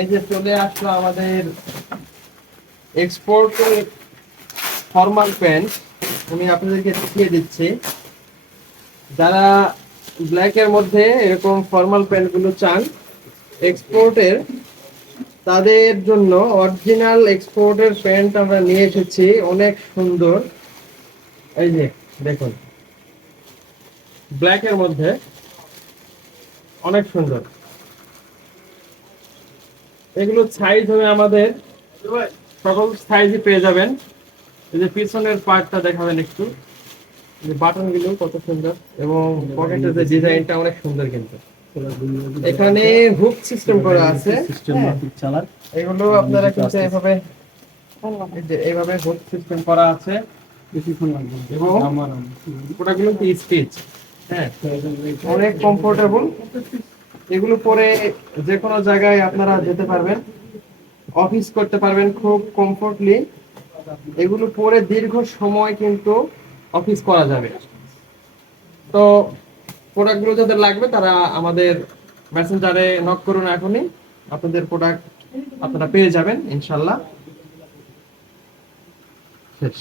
এই যে চলে আসলো আমাদের এক্সপোর্ট ফর্মাল প্যান্ট আমি আপনাদেরকে দেখিয়ে দিচ্ছি। যারা ব্ল্যাকের মধ্যে এরকম ফর্মাল প্যান্টগুলো চান এক্সপোর্টের তাদের জন্য অরিজিনাল এক্সপোর্টের প্যান্ট আমরা নিয়ে এসেছি। অনেক সুন্দর। এই যে, দেখুন। ব্ল্যাকের মধ্যে। অনেক সুন্দর। এগুলো সাইজ হবে আমাদের সকল সাইজই পেয়ে যাবেন। এই যে পিছনের পার্টটা দেখাবেন একটু। যে বাটনগুলো কত সুন্দর। এবং পকেটের যে ডিজাইনটা অনেক সুন্দর কিন্তু। এখানে হুক সিস্টেম করা আছে। চালার এগুলো আপনারা কিন্তু এভাবে এই যে এইভাবে হুক সিস্টেম করা আছে। এবং আমার ওটাগুলো কি স্টিচ হ্যাঁ। অনেক কমফোর্টেবল এগুলো পরে যে কোনো জায়গায় আপনারা যেতে পারবেন, অফিস করতে পারবেন খুব কমফোর্টলি এগুলো পরে দীর্ঘ সময় কিন্তু অফিস করা যাবে। তো প্রোডাক্টগুলো যাদের লাগবে তারা আমাদের মেসেঞ্জারে নক করুন এখনই। আপনাদের প্রোডাক্ট আপনারা পেয়ে যাবেন, ইনশাল্লাহ। শেষ।